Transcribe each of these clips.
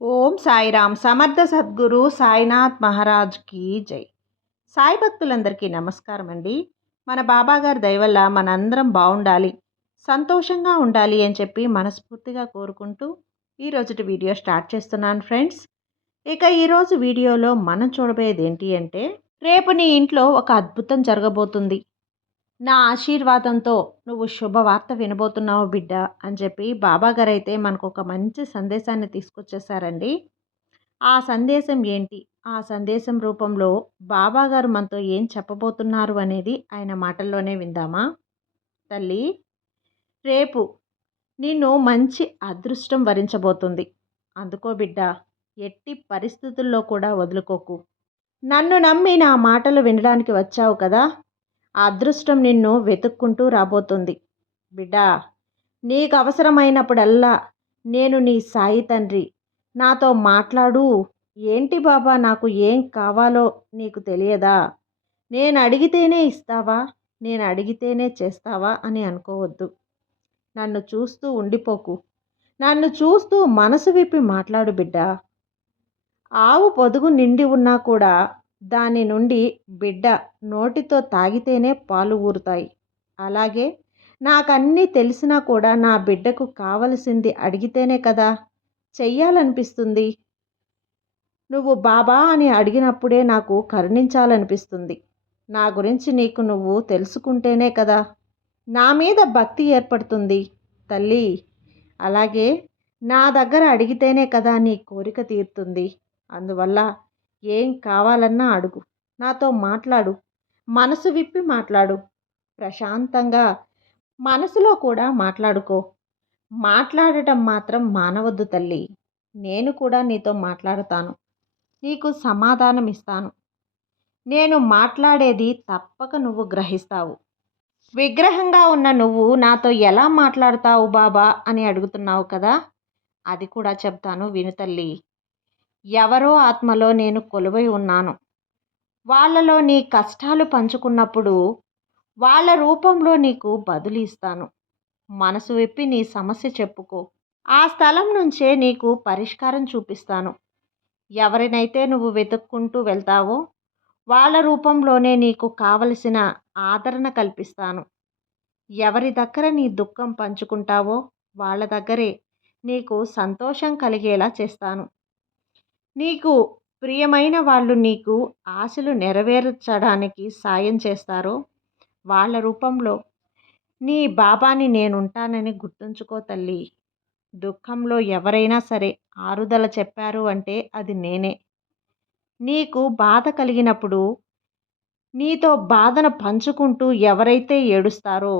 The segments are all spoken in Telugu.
ఓం సాయిరామ్. సమర్థ సద్గురు సాయినాథ్ మహారాజ్కి జై. సాయి భక్తులందరికీ నమస్కారం అండి. మన బాబాగారి దయవల్ల మనందరం బాగుండాలి, సంతోషంగా ఉండాలి అని చెప్పి మనస్ఫూర్తిగా కోరుకుంటూ ఈరోజుటి వీడియో స్టార్ట్ చేస్తున్నాను ఫ్రెండ్స్. ఇక ఈరోజు వీడియోలో మనం చూడబోయేది ఏంటి అంటే, రేపు నీ ఇంట్లో ఒక అద్భుతం జరగబోతుంది. నా ఆశీర్వాదంతో నువ్వు శుభవార్త వినబోతున్నావు బిడ్డ అని చెప్పి బాబాగారు అయితే మనకు ఒక మంచి సందేశాన్ని తీసుకొచ్చేసారండి. ఆ సందేశం ఏంటి, ఆ సందేశం రూపంలో బాబాగారు మనతో ఏం చెప్పబోతున్నారు అనేది ఆయన మాటల్లోనే విందామా. తల్లి, రేపు నిన్ను మంచి అదృష్టం వరించబోతుంది. అందుకో బిడ్డ, ఎట్టి పరిస్థితుల్లో కూడా వదులుకోకు. నన్ను నమ్మి నా మాటలు వినడానికి వచ్చావు కదా, ఆ అదృష్టం నిన్ను వెతుక్కుంటూ రాబోతుంది. బిడ్డా, నీకు అవసరమైనప్పుడల్లా నేను నీ సాయి తండ్రి, నాతో మాట్లాడు. ఏంటి బాబా, నాకు ఏం కావాలో నీకు తెలియదా? నేను అడిగితేనే ఇస్తావా, నేను అడిగితేనే చేస్తావా అని అనుకోవద్దు. నన్ను చూస్తూ ఉండిపోకు. నన్ను చూస్తూ మనసు విప్పి మాట్లాడు బిడ్డా. ఆవు పొదుగు నిండి ఉన్నా కూడా దాని నుండి బిడ్డ నోటితో తాగితేనే పాలు ఊరుతాయి. అలాగే నాకన్నీ తెలిసినా కూడా నా బిడ్డకు కావలసింది అడిగితేనే కదా చెయ్యాలనిపిస్తుంది. నువ్వు బాబా అని అడిగినప్పుడే నాకు కరుణించాలనిపిస్తుంది. నా గురించి నీకు నువ్వు తెలుసుకుంటేనే కదా నా మీద భక్తి ఏర్పడుతుంది తల్లి. అలాగే నా దగ్గర అడిగితేనే కదా నీ కోరిక తీరుతుంది. అందువల్ల ఏం కావాలన్నా అడుగు, నాతో మాట్లాడు, మనసు విప్పి మాట్లాడు. ప్రశాంతంగా మనసులో కూడా మాట్లాడుకో. మాట్లాడటం మాత్రం మానవద్దు తల్లి. నేను కూడా నీతో మాట్లాడతాను, నీకు సమాధానం ఇస్తాను. నేను మాట్లాడేది తప్పక నువ్వు గ్రహిస్తావు. విగ్రహంగా ఉన్న నువ్వు నాతో ఎలా మాట్లాడతావు బాబా అని అడుగుతున్నావు కదా, అది కూడా చెప్తాను విను తల్లి. ఎవరో ఆత్మలో నేను కొలువై ఉన్నాను. వాళ్ళలో నీ కష్టాలు పంచుకున్నప్పుడు వాళ్ళ రూపంలో నీకు బదులు ఇస్తాను. మనసు విప్పి నీ సమస్య చెప్పుకో. ఆ స్థలం నుంచే నీకు పరిష్కారం చూపిస్తాను. ఎవరినైతే నువ్వు వెతుక్కుంటూ వెళ్తావో వాళ్ళ రూపంలోనే నీకు కావలసిన ఆదరణ కల్పిస్తాను. ఎవరి దగ్గర నీ దుఃఖం పంచుకుంటావో వాళ్ళ దగ్గరే నీకు సంతోషం కలిగేలా చేస్తాను. నీకు ప్రియమైన వాళ్ళు నీకు ఆశలు నెరవేర్చడానికి సాయం చేస్తారో వాళ్ళ రూపంలో నీ బాబాని నేనుంటానని గుర్తుంచుకో తల్లి. దుఃఖంలో ఎవరైనా సరే ఆరుదల చెప్పారు అంటే అది నేనే. నీకు బాధ కలిగినప్పుడు నీతో బాధను పంచుకుంటూ ఎవరైతే ఏడుస్తారో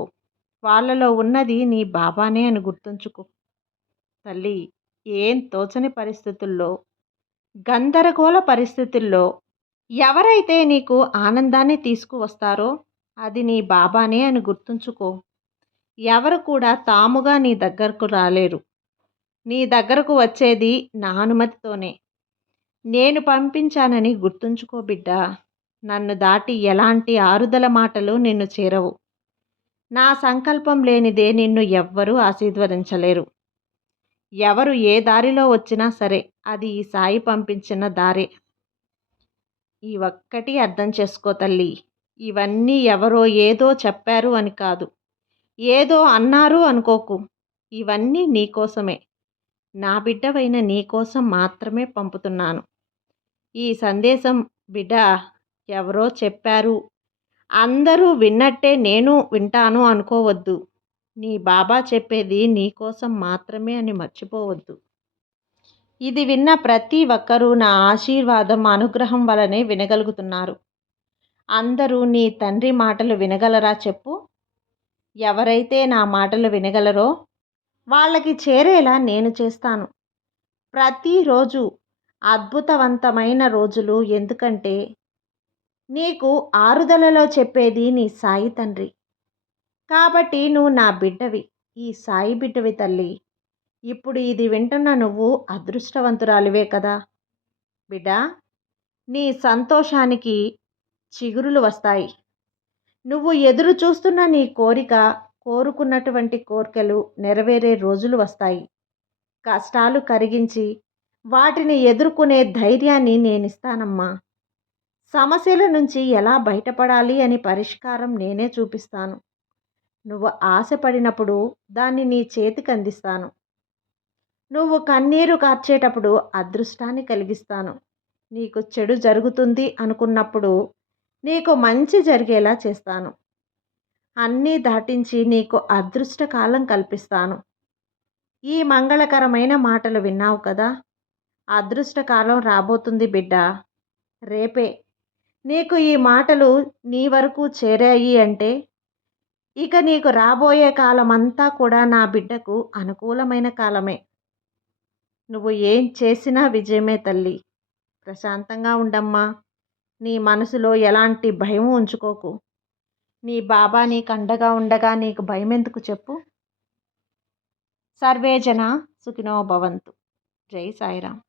వాళ్ళలో ఉన్నది నీ బాబానే అని గుర్తుంచుకో తల్లి. ఏం తోచని పరిస్థితుల్లో, గందరగోళ పరిస్థితుల్లో ఎవరైతే నీకు ఆనందాన్ని తీసుకువస్తారో అది నీ బాబానే అని గుర్తుంచుకో. ఎవరు కూడా తాముగా నీ దగ్గరకు రాలేరు. నీ దగ్గరకు వచ్చేది నా అనుమతితోనే. నేను పంపించానని గుర్తుంచుకో బిడ్డా. నన్ను దాటి ఎలాంటి ఆరుదల మాటలు నిన్ను చేరవు. నా సంకల్పం లేనిదే నిన్ను ఎవ్వరూ ఆశీర్వదించలేరు. ఎవరు ఏ దారిలో వచ్చినా సరే అది ఈ సాయి పంపించిన దారే. ఈ ఒక్కటి అర్థం చేసుకో తల్లి. ఇవన్నీ ఎవరో ఏదో చెప్పారు అని కాదు, ఏదో అన్నారు అనుకోకు. ఇవన్నీ నీకోసమే, నా బిడ్డవైన నీకోసం మాత్రమే పంపుతున్నాను ఈ సందేశం. బిడ్డ, ఎవరో చెప్పారు, అందరూ విన్నట్టే నేను వింటాను అనుకోవద్దు. నీ బాబా చెప్పేది నీకోసం మాత్రమే అని మర్చిపోవద్దు. ఇది విన్న ప్రతి ఒక్కరూ నా ఆశీర్వాదం, అనుగ్రహం వలనే వినగలుగుతున్నారు. అందరూ నీ తండ్రి మాటలు వినగలరా చెప్పు? ఎవరైతే నా మాటలు వినగలరో వాళ్ళకి చేరేలా నేను చేస్తాను. ప్రతిరోజు అద్భుతవంతమైన రోజులు. ఎందుకంటే నీకు ఆరుదలలో చెప్పేది నీ సాయి తండ్రి. కాబట్టి నువ్వు నా బిడ్డవి, ఈ సాయి బిడ్డవి తల్లి. ఇప్పుడు ఇది వింటున్న నువ్వు అదృష్టవంతురాలివే కదా బిడ్డా. నీ సంతోషానికి చిగురులు వస్తాయి. నువ్వు ఎదురు చూస్తున్న నీ కోరిక, కోరుకున్నటువంటి కోరికలు నెరవేరే రోజులు వస్తాయి. కష్టాలు కరిగించి వాటిని ఎదుర్కొనే ధైర్యాన్ని నేనిస్తానమ్మా. సమస్యల నుంచి ఎలా బయటపడాలి అని పరిష్కారం నేనే చూపిస్తాను. నువ్వు ఆశపడినప్పుడు దాన్ని నీ చేతికి అందిస్తాను. నువ్వు కన్నీరు కార్చేటప్పుడు అదృష్టాన్ని కలిగిస్తాను. నీకు చెడు జరుగుతుంది అనుకున్నప్పుడు నీకు మంచి జరిగేలా చేస్తాను. అన్నీ దాటించి నీకు అదృష్టకాలం కల్పిస్తాను. ఈ మంగళకరమైన మాటలు విన్నావు కదా. అదృష్టకాలం రాబోతుంది బిడ్డ. రేపే. నీకు ఈ మాటలు నీ వరకు చేరాయి అంటే ఇక నీకు రాబోయే కాలమంతా కూడా నా బిడ్డకు అనుకూలమైన కాలమే. నువ్వు ఏం చేసినా విజయమే తల్లి. ప్రశాంతంగా ఉండమ్మా. నీ మనసులో ఎలాంటి భయం ఉంచుకోకు. నీ బాబా నీకు అండగా ఉండగా నీకు భయమెందుకు చెప్పు. సర్వే జన సుఖినో భవంతు. జై సాయిరాం.